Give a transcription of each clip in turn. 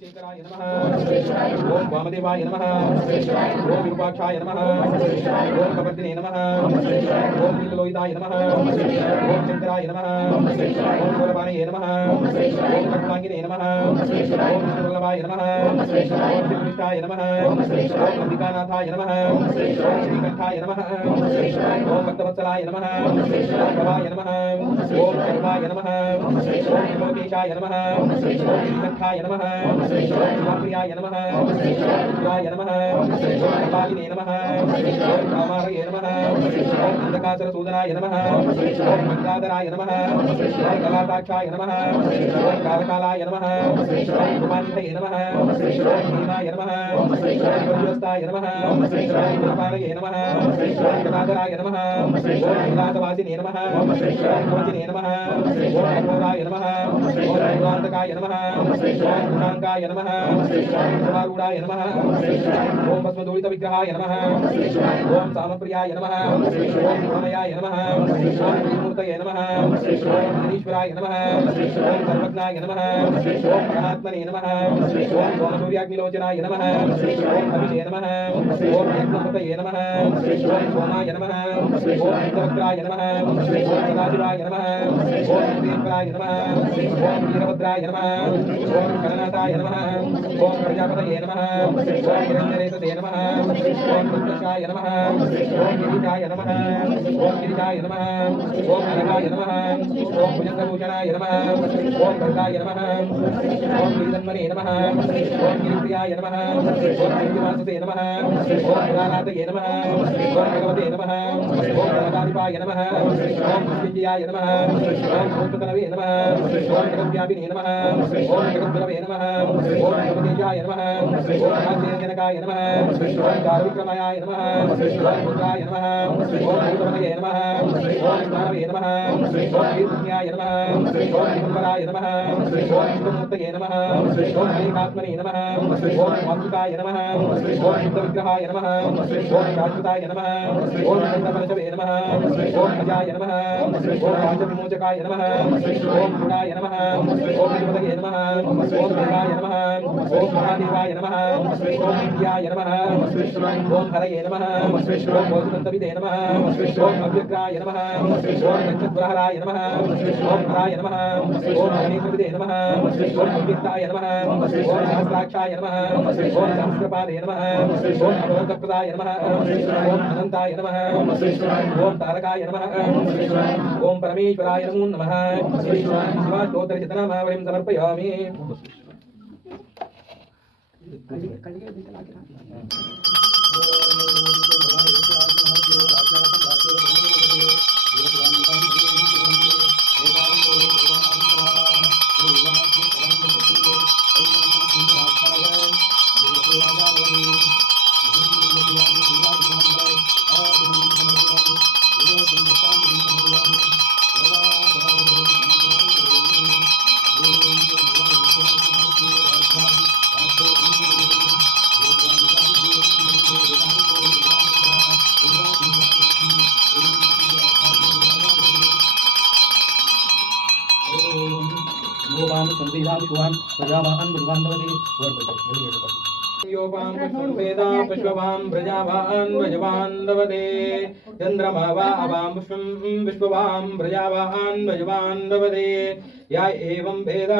सोमशेखराय नमः ओम वामदेवाय नमः ओम विरूपाक्षाय नमः ओम कपर्दिने नमः ओम नीललोहिताय नमः ओम शंकराय नमः ओम शूलपाणये नमः ओम कट्टांगिने नमः ओम विष्णुवल्लभाय नमः ओम श्रीकृष्णाय नमः ओम अंबिकानाथाय नमः ओम श्रीकंठाय नमः ओम भक्तवत्सलाय नमः ओम भवाय नमः ओम शर्वाय नमः ओम लोकेशाय नमः ओम श्रीकंठाय नमः ओम शिवाप्रियाय नमः ओम शिवाय नमः ओम कपालिने नमः ओम कामारये नमः ओम अंधकासुरसूदनाय नमः ओम गंगाधराय नमः ओम कलाटाक्षाय नमः ओम कालकालाय नमः ओम उमानिधये नमः ओम भीमाय नमः ओम वज्रस्ताय नमः ओम पाणये नमः ओम गदाधराय नमः ओम कैलासवासिने नमः ओम कवचिने नमः ओम कठोराय नमः ओम पुरान्तकाय नमः ओम गुणांकाय नमः ओम सर्वारूढाय नमः ओम भस्मदूलित विग्रहाय नमः ओम सामप्रियाय नमः ओम गुणमयाय नमः ओम मूर्तये नमः ओम ईश्वराय नमः ओम सर्वज्ञाय नमः ओम परमात्मने नमः ओम सोमसूर्याग्निलोचनाय नमः ओम अभिषे नमः ओम यज्ञपतये नमः ओम सोमाय नमः ओम चित्तवक्त्राय नमः ओम सदाशिवाय नमः ओम ईश्वराय नमः ओम वीरभद्राय नमः ओम गणनाथाय नमः ओम प्रजापतये नमः ओम हिरण्यरेतसे नमः ओम रुद्रशाय नमः ओम गिरिजाय नमः ओम गिरिजाय नमः ओम अनघाय नमः ओम भुजंगभूषणाय नमः ओम भद्राय नमः ओम गिरिधन्वने नमः ओम गिरिप्रियाय नमः ओम गिरिवाससे नमः ओम पुराणातये नमः ओम भगवते नमः ओम भगवताधिपाय नमः ओम विद्याय नमः ओम भूततनवे नमः ओम जगद्व्यापिने नमः ओम जगद्गुरवे नमः ओम जगदीशाय नमः ओम जनकाय नमः ओम चारुविक्रमाय नमः ओम रुद्राय नमः ओम भूतपतये नमः ओम ज्ञानवे नमः ओम वीरज्ञाय नमः ओम दिगंबराय नमः ओम विष्णुमूर्तये नमः ओम अनेकात्मने नमः ओम वासुकाय नमः ओम शुद्धविग्रहाय नमः ओम शाश्वताय नमः ओम नंदपरशवे नमः ओम अजाय नमः ओम राजविमोचकाय नमः ओम गुणाय नमः ओम विद्युपतये नमः ओम देवाय नमः ओम महादेवाय नमः ओम विद्याय नमः ओम हरये नमः ओम भोजनन्तविदे नमः ओम अव्यग्राय नमः ओम नक्षत्रहराय नमः ओम हराय नमः ओम अनेकविदे नमः ओम अव्यक्ताय नमः ओम सहस्राक्षाय नमः ओम सहस्रपादे नमः ओम अभवतप्रदाय नमः ओम अनंताय नमः ओम तारकाय नमः ओम परमेश्वराय नमो नमः शिवास्तोत्रचितनामावलिं समर्पयामि। योपां पुष्पवेदा पुष्पवां प्रजावान् भजवान् भवते चन्द्रमा वा अवां पुष्पं विश्ववां प्रजावान् भजवान् भवते या एवं वेद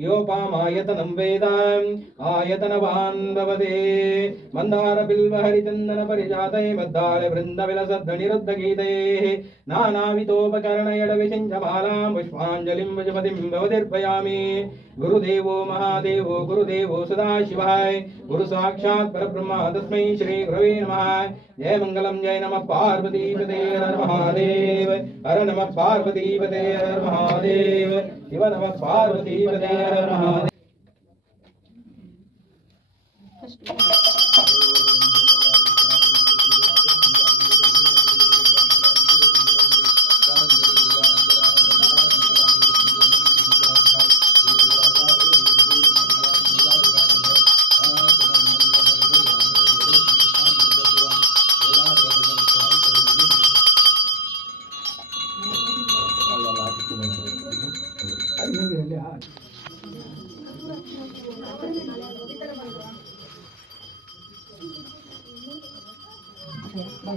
योपामायतनं वेद आयतनवान् भवते मन्दारबिल्वहरिचन्दन परिजातये मद्दाल वृन्दविलसद्धनिरुद्धगीतैः नानाविधोपकरणयडविषञ्चमालां पुष्पाञ्जलिं वजपतिं भवतिर्पयामि। गुरुदेवो महादेवो गुरुदेवो सदाशिवाय गुरु साक्षात् परब्रह्म तस्मै श्री गुरवे नमः। जय मंगलम जय नमः पार्वतीपते हर महादेव हर नमः पार्वतीपते हर महादेव शिव नमः पार्वतीपते हर महादेव। బై